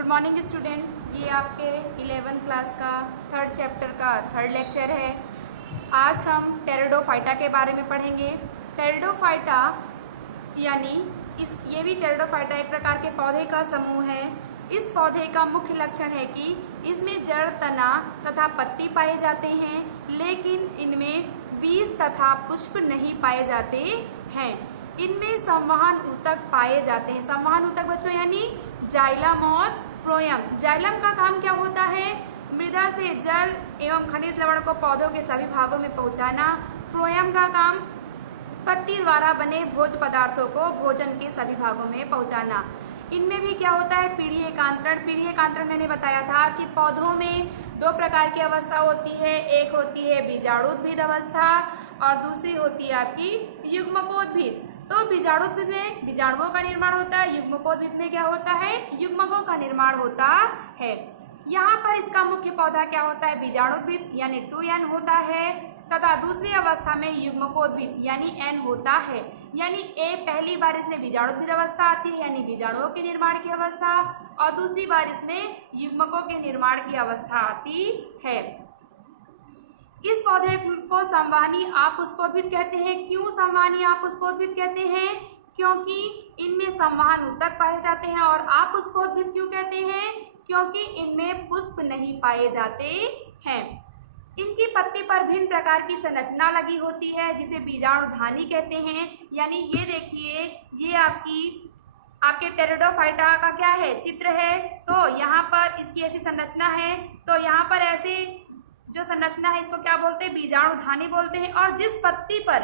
Good morning student, ये आपके 11th class का थर्ड चैप्टर का थर्ड लेक्चर है। आज हम टेरिडोफाइटा के बारे में पढ़ेंगे। टेरिडोफाइटा यानी ये भी टेरिडोफाइटा एक प्रकार के पौधे का समूह है। इस पौधे का मुख्य लक्षण है कि इसमें जड़, तना तथा पत्ती पाए जाते हैं, लेकिन इनमें बीज तथा पुष्प नहीं पाए जाते हैं। इनमें संवहन ऊतक पाए जाते हैं। संवहन ऊतक बच्चों यानी जाइलम और फ्लोएम। जाइलम का काम क्या होता है? मृदा से जल एवं खनिज लवण को पौधों के सभी भागों में पहुंचाना। फ्लोएम का काम पत्ती द्वारा बने भोज्य पदार्थों को भोजन के सभी भागों में पहुंचाना। इनमें भी क्या होता है? पीढ़ी एकांतरण। पीढ़ी एकांतरण मैंने बताया था कि पौधों में दो प्रकार की अवस्था होती है। एक होती है बीजाणुद्भिद अवस्था और दूसरी होती है आपकी युग्मकोद्भिद। तो बीजाणुद्भिद में बीजाणुओं का निर्माण होता है, युग्मकोद्भिद में क्या होता है? युग्मकों का निर्माण होता है। यहाँ पर इसका मुख्य पौधा क्या होता है? बीजाणुद्भिद यानी 2n होता है तथा दूसरी अवस्था में युग्मकोद्भिद यानी n होता है। यानी पहली बार इसमें बीजाणुद्भिद अवस्था आती है यानी बीजाणुओं के निर्माण की अवस्था, और दूसरी बार इसमें युग्मकों के निर्माण की अवस्था आती है। इस पौधे को संवहनी अपुष्पोद्भिद कहते हैं। क्यों संवहनी अपुष्पोद्भिद कहते हैं? क्योंकि इनमें संवहन ऊतक पाए जाते हैं। और अपुष्पोद्भिद क्यों कहते हैं? क्योंकि इनमें पुष्प नहीं पाए जाते हैं। इनकी पत्ती पर भिन्न प्रकार की संरचना लगी होती है जिसे बीजाणुधानी कहते हैं। यानी ये देखिए, ये आपके टेरिडोफाइटा का क्या है? चित्र है। तो यहाँ पर इसकी ऐसी संरचना है। तो यहाँ पर ऐसे जो संरचना है इसको क्या बोलते हैं? बीजाणुधानी बोलते हैं। और जिस पत्ती पर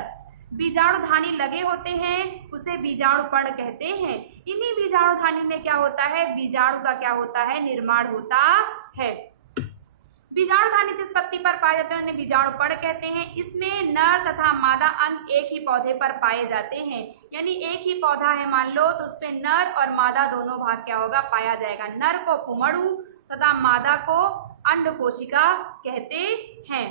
बीजाणुधानी लगे होते हैं उसे बीजाणुपर्ण कहते हैं। इन्हीं बीजाणुधानी में क्या होता है? बीजाणु का क्या होता है? निर्माण होता है। बीजाणुधानी जिस पत्ती पर पाए जाते हैं उन्हें बीजाणुपर्ण कहते हैं। इसमें नर तथा मादा अंग एक ही पौधे पर पाए जाते हैं। यानी एक ही पौधा है मान लो, तो उसमें नर और मादा दोनों भाग क्या होगा? पाया जाएगा। नर को पुमड़ु तथा मादा को अंडकोशिका कहते हैं।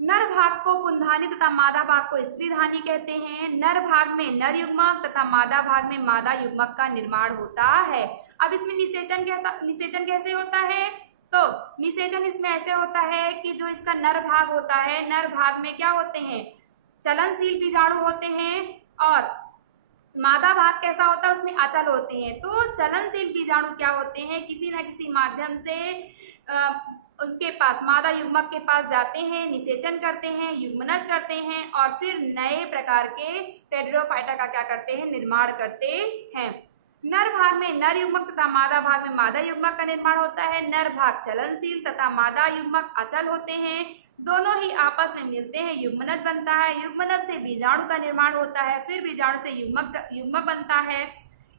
नर भाग को पुंधानी तथा मादा भाग को स्त्रीधानी कहते हैं। नर भाग में नर युग्मक तथा मादा भाग में मादा युग्मक का निर्माण होता है। अब इसमें निषेचन कैसे होता है? तो निषेचन इसमें ऐसे होता है कि जो इसका नर भाग होता है, नर भाग में क्या होते हैं? चलनशील बीजाणु होते हैं। और मादा भाग कैसा होता है? उसमें अचल होते हैं। तो चलनशील बीजाणु क्या होते हैं? किसी न किसी माध्यम से उनके पास मादा युग्मक के पास जाते हैं, निषेचन करते हैं, युग्मनज करते हैं और फिर नए प्रकार के टेरिडोफाइटा का क्या करते हैं? निर्माण करते हैं। नर भाग में नर युग्मक तथा मादा भाग में मादा युग्मक का निर्माण होता है। नर भाग चलनशील तथा मादा युग्मक अचल होते हैं। दोनों ही आपस में मिलते हैं, युग्मनज बनता है। युग्मनज से बीजाणु का निर्माण होता है, फिर बीजाणु से युग्मक बनता है।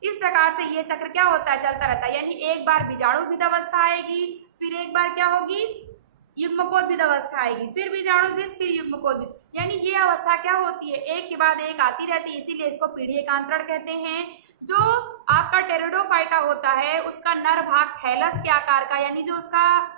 इस प्रकार से ये चक्र क्या होता है? चलता रहता है। यानी एक बार बीजाणुद्भिद अवस्था आएगी, फिर एक बार क्या होगी? युग्मकोद्भिद अवस्था आएगी, फिर बीजाणुद्भिद, फिर युग्मकोद्भिद। यानी ये अवस्था क्या होती है? एक के बाद एक आती रहती है, इसीलिए इसको पीढ़ी एकांतरण कहते हैं। जो आपका टेरिडोफाइटा होता है उसका नर भाग थैलस के आकार का, यानी जो उसका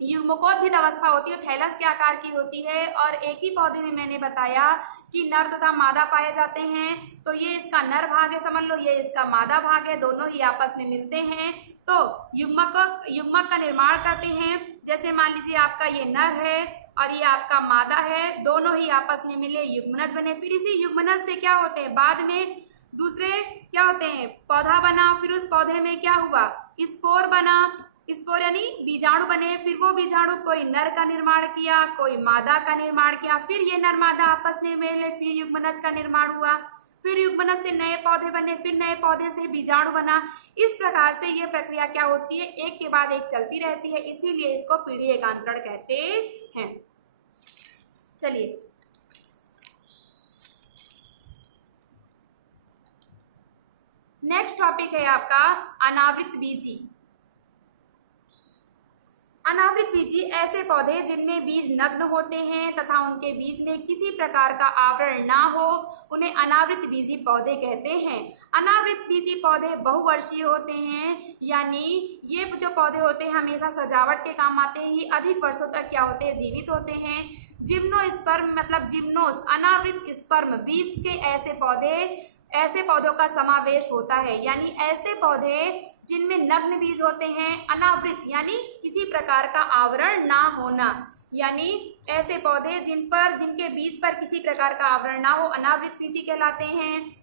युग्मकोद्भिद अवस्था होती है थैलस के आकार की होती है। और एक ही पौधे में मैंने बताया कि नर तथा मादा पाए जाते हैं। तो ये इसका नर भाग है, समझ लो, ये इसका मादा भाग है। दोनों ही आपस में मिलते हैं तो युग्मक का निर्माण करते हैं। जैसे मान लीजिए आपका ये नर है और ये आपका मादा है, दोनों ही आपस में मिले युग्मनज बने। फिर इसी युग्मनज से क्या होते हैं? बाद में दूसरे क्या होते हैं? पौधा बना। फिर उस पौधे में क्या हुआ? स्पोर बना। स्पोर यानी बीजाणु बने। फिर वो बीजाणु कोई नर का निर्माण किया, कोई मादा का निर्माण किया। फिर ये नर मादा आपस में मिले, फिर युग्मनज का निर्माण हुआ। फिर युग्मनज से नए पौधे बने, फिर नए पौधे से बीजाणु बना। इस प्रकार से ये प्रक्रिया क्या होती है? एक के बाद एक चलती रहती है, इसीलिए इसको पीढ़ी एकांतरण कहते हैं। चलिए नेक्स्ट टॉपिक है आपका अनावृत बीजी। अनावृत बीजी ऐसे पौधे जिनमें बीज नग्न होते हैं तथा उनके बीज में किसी प्रकार का आवरण ना हो, उन्हें अनावृत बीजी पौधे कहते हैं। अनावृत बीजी पौधे बहुवर्षीय होते हैं, यानी ये जो पौधे होते हैं हमेशा सजावट के काम आते हैं। ये अधिक वर्षों तक क्या होते हैं? जीवित होते हैं। जिम्नोस्पर्म मतलब जिम्नोस अनावृत स्पर्म बीज के ऐसे पौधे ऐसे पौधों का समावेश होता है, यानी ऐसे पौधे जिनमें नग्न बीज होते हैं, अनावृत यानी किसी प्रकार का आवरण ना होना, यानी ऐसे पौधे जिनके बीज पर किसी प्रकार का आवरण ना हो, अनावृत बीजी कहलाते हैं।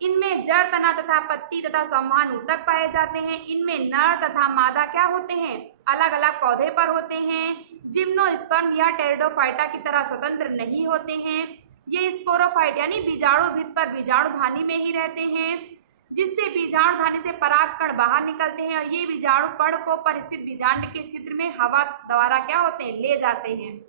इनमें जड़, तना तथा पत्ती तथा संवहन ऊतक पाए जाते हैं। इनमें नर तथा मादा क्या होते हैं, अलग अलग पौधे पर होते हैं। जिम्नोस्पर्म या टेरिडोफाइटा की तरह स्वतंत्र नहीं होते हैं। ये स्पोरोफाइट यानी बीजाणु भित्ति पर बीजाणुधानी में ही रहते हैं, जिससे बीजाणुधानी से परागकण बाहर निकलते हैं और ये बीजाणु पर्ण को परिस्थित बीजांड के छिद्र में हवा द्वारा क्या होते हैं, ले जाते हैं।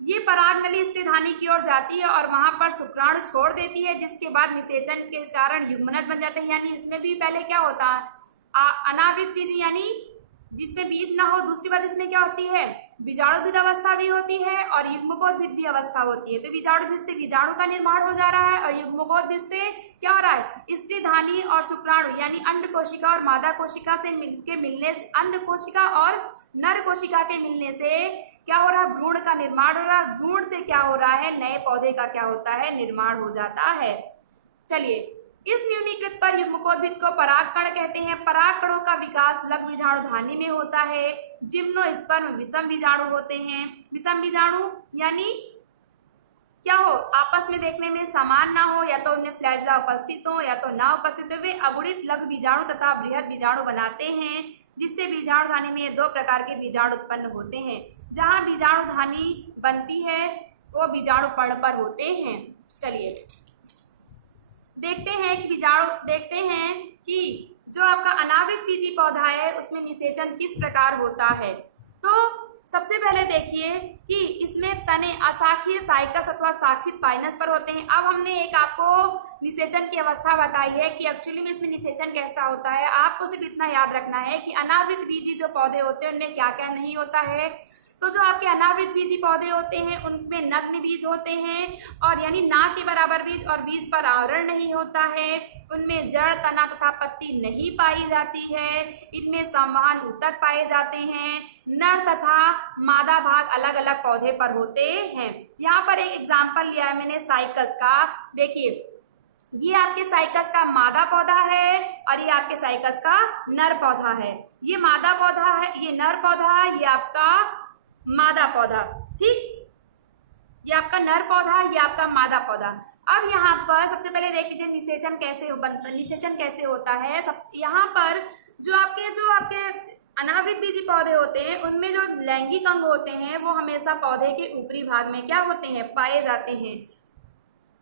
ये परागनली स्त्रीधानी की ओर जाती है और वहां पर शुक्राणु छोड़ देती है, जिसके बाद निषेचन के कारण युग्मनज बन जाते हैं। यानी इसमें भी पहले क्या होता है, अनावृत बीज यानी जिसमें बीज ना हो। दूसरी बात इसमें क्या होती है, बीजाणुभिद अवस्था भी होती है और युग्मकोद्भिद भी अवस्था होती है। तो बीजाणुभिद से बीजाणु का निर्माण हो जा रहा है और युग्मकोद्भिद से क्या हो रहा है, स्त्रीधानी और शुक्राणु यानी अंड कोशिका और मादा कोशिका से मिलने से, अंड कोशिका और नर कोशिका के मिलने से क्या हो रहा है, भ्रूण का निर्माण हो रहा है। भ्रूण से क्या हो रहा है, नए पौधे का क्या होता है, निर्माण हो जाता है। चलिए, इस न्यूनीकृत पर युग्मकोद्भिद को परागकण कहते हैं। परागकणों का विकास लघु बीजाणुधानी में होता है। जिम्नोस्पर्म विषम बीजाणु होते हैं। विषम बीजाणु यानी क्या हो, आपस में देखने में समान ना हो, या तो उनमें फ्लैगेला उपस्थित हो या तो ना उपस्थित हो। वे अगुणित लघु बीजाणु तथा बृहद बीजाणु बनाते हैं, जिससे बीजाणुधानी में दो प्रकार के बीजाणु उत्पन्न होते हैं। जहां बीजाणुधानी बनती है वो बीजाणु पर्ण पर होते हैं। चलिए देखते हैं कि जो आपका अनावृत बीजी पौधा है उसमें निषेचन किस प्रकार होता है। तो सबसे पहले देखिए कि इसमें तने अशाखीय साइकस अथवा शाखित पाइनस पर होते हैं। अब हमने एक आपको निषेचन की अवस्था बताई है कि एक्चुअली में इसमें निषेचन कैसा होता है। आपको सिर्फ इतना याद रखना है कि अनावृत बीजी जो पौधे होते हैं उनमें क्या क्या नहीं होता है। तो जो आपके अनावृत बीजी पौधे होते हैं उनमें नग्न बीज होते हैं, और यानी ना के बराबर बीज, और बीज पर आवरण नहीं होता है। उनमें जड़, तना तथा पत्ती नहीं पाई जाती है। इनमें संवहन ऊतक पाए जाते हैं। नर तथा मादा भाग अलग अलग पौधे पर होते हैं। यहाँ पर एक एग्जाम्पल लिया है मैंने साइकस का। देखिए, ये आपके साइकस का मादा पौधा है और ये आपके साइकस का नर पौधा है। ये मादा पौधा है, ये नर पौधा है, ये आपका मादा पौधा। ठीक, ये आपका नर पौधा, ये आपका मादा पौधा। अब यहाँ पर सबसे पहले देख लीजिए निषेचन कैसे होता है। यहाँ पर जो आपके अनावृत बीजी पौधे होते हैं उनमें जो लैंगिक अंग होते हैं वो हमेशा पौधे के ऊपरी भाग में क्या होते हैं, पाए जाते हैं।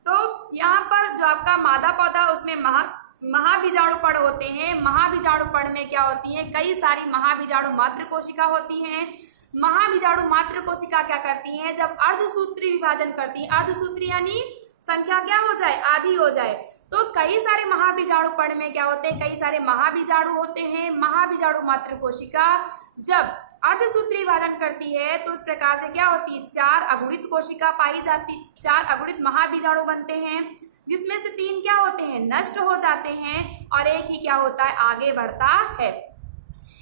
तो यहाँ पर जो आपका मादा पौधा उसमें महाबीजाणु पर्ण होते हैं। महाबीजाणु पर्ण में क्या होती है, कई सारी महाबीजाणु मात्र कोशिका होती हैं। महाबीजाणु मात्र कोशिका क्या करती हैं, जब अर्धसूत्री विभाजन करती है, अर्धसूत्री यानी संख्या क्या हो जाए, आधी हो जाए, तो कई सारे महाबीजाणु पर्ण में क्या होते हैं, कई सारे महाबीजाणु होते हैं। महाबीजाणु मात्र कोशिका जब अर्धसूत्री विभाजन करती है तो उस प्रकार से क्या होती है, 4 अगुणित कोशिका पाई जाती, 4 अगुणित महाबीजाणु बनते हैं, जिसमें से 3 क्या होते हैं, नष्ट हो जाते हैं और एक ही क्या होता है, आगे बढ़ता है।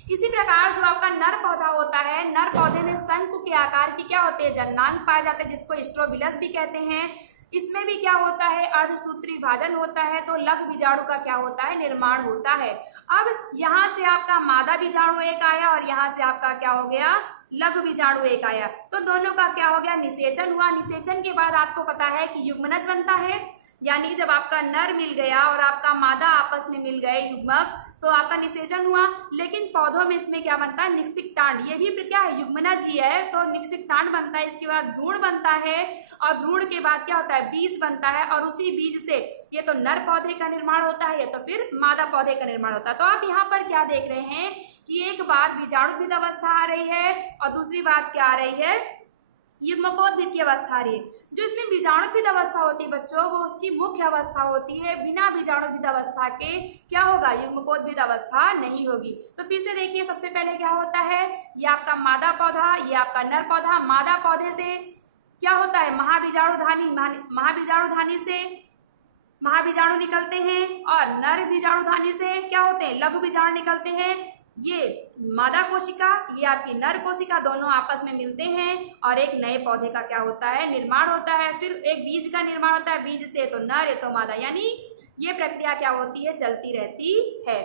इसी प्रकार जो आपका नर पौधा होता है, नर पौधे में शंकु के आकार की क्या होते हैं, जननांग पाए जाते हैं, जिसको स्ट्रोबिलस भी कहते हैं। इसमें भी क्या होता है, अर्धसूत्री विभाजन होता है, तो लघु बीजाणु का क्या होता है, निर्माण होता है। अब यहाँ से आपका मादा बीजाणु एक आया और यहाँ से आपका क्या हो गया, लघु बीजाणु एक आया, तो दोनों का क्या हो गया, निषेचन हुआ। निषेचन के बाद आपको पता है कि युग्मनज बनता है, यानी जब आपका नर मिल गया और आपका मादा आपस में मिल गए युग्मक, तो आपका निषेचन हुआ। लेकिन पौधों में इसमें क्या बनता है, निषिक्तांड, ये भी क्या है, युग्मनज ही है, तो निषिक्तांड बनता है। इसके बाद भ्रूण बनता है और भ्रूण के बाद क्या होता है, बीज बनता है, और उसी बीज से ये तो नर पौधे का निर्माण होता है, या तो फिर मादा पौधे का निर्माण होता है। तो आप यहाँ पर क्या देख रहे हैं कि एक बार बीजाणुभिद अवस्था आ रही है और दूसरी बात क्या आ रही है, युग्मकोद्भिद की अवस्था आ रही है। जो इसमें बीजाणुभिद अवस्था होती है बच्चों, वो उसकी मुख्य अवस्था होती है। बिना बीजाणुभिद अवस्था के क्या होगा, युग्मकोद्भिद अवस्था नहीं होगी। तो फिर से देखिए, सबसे पहले क्या होता है, ये आपका मादा पौधा, ये आपका नर पौधा। मादा पौधे से क्या होता है, महाबीजाणुधानी से महाबीजाणु निकलते हैं, और नर बीजाणुधानी से क्या होते हैं, लघु बीजाणु निकलते हैं। ये मादा कोशिका, ये आपकी नर कोशिका, दोनों आपस में मिलते हैं और एक नए पौधे का क्या होता है, निर्माण होता है। फिर एक बीज का निर्माण होता है, बीज से तो नर, ये तो मादा, यानी ये प्रक्रिया क्या होती है, चलती रहती है।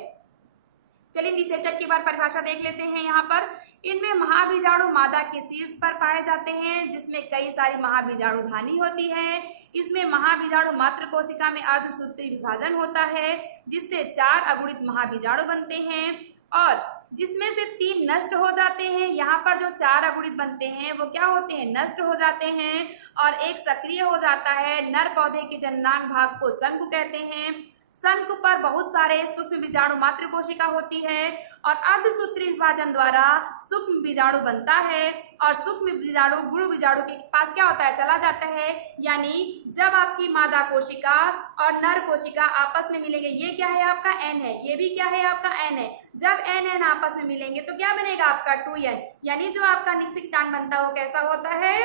चलिए निषेचन की बार परिभाषा देख लेते हैं। यहाँ पर इनमें महाबीजाणु मादा के शीर्ष पर पाए जाते हैं, जिसमें कई सारी महाबीजाणु धानी होती है। इसमें महाबीजाणु मात्र कोशिका में अर्धसूत्री विभाजन होता है, जिससे 4 अगुणित महाबीजाणु बनते हैं और जिसमें से 3 नष्ट हो जाते हैं। यहाँ पर जो 4 अगुणित बनते हैं वो क्या होते हैं, नष्ट हो जाते हैं और एक सक्रिय हो जाता है। नर पौधे के जननांग भाग को शंकु कहते हैं। शंकु पर बहुत सारे सूक्ष्म बीजाणु मात्र कोशिका होती है और अर्धसूत्री विभाजन द्वारा सूक्ष्म बीजाणु बनता है और सूक्ष्म बीजाणु गुण बीजाणु के पास क्या होता है, चला जाता है। यानी जब आपकी मादा कोशिका और नर कोशिका आपस में मिलेंगे, ये क्या है आपका N है, ये भी क्या है आपका N है। जब N आपस में मिलेंगे तो क्या बनेगा आपका 2N, यानी जो आपका निषिक्तांड बनता है वो कैसा होता है,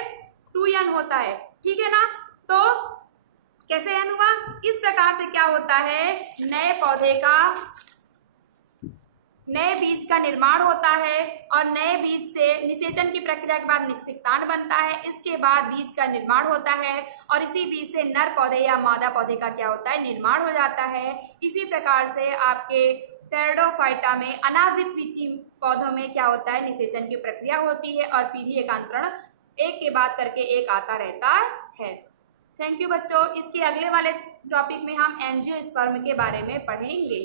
2N होता है। ठीक है ना। तो कैसे N हुआ, इस प्रकार से क्या होता है, नए पौधे का, नए बीज का निर्माण होता है और नए बीज से निषेचन की प्रक्रिया के बाद निषिक्तांड बनता है। इसके बाद बीज का निर्माण होता है और इसी बीज से नर पौधे या मादा पौधे का क्या होता है, निर्माण हो जाता है। इसी प्रकार से आपके टेरिडोफाइटा में अनावृत पीछी पौधों में क्या होता है, निषेचन की प्रक्रिया होती है और पीढ़ी एकांतरण एक के बाद करके एक आता रहता है। थैंक यू बच्चों। इसके अगले वाले टॉपिक में हम एंजियोस्पर्म के बारे में पढ़ेंगे।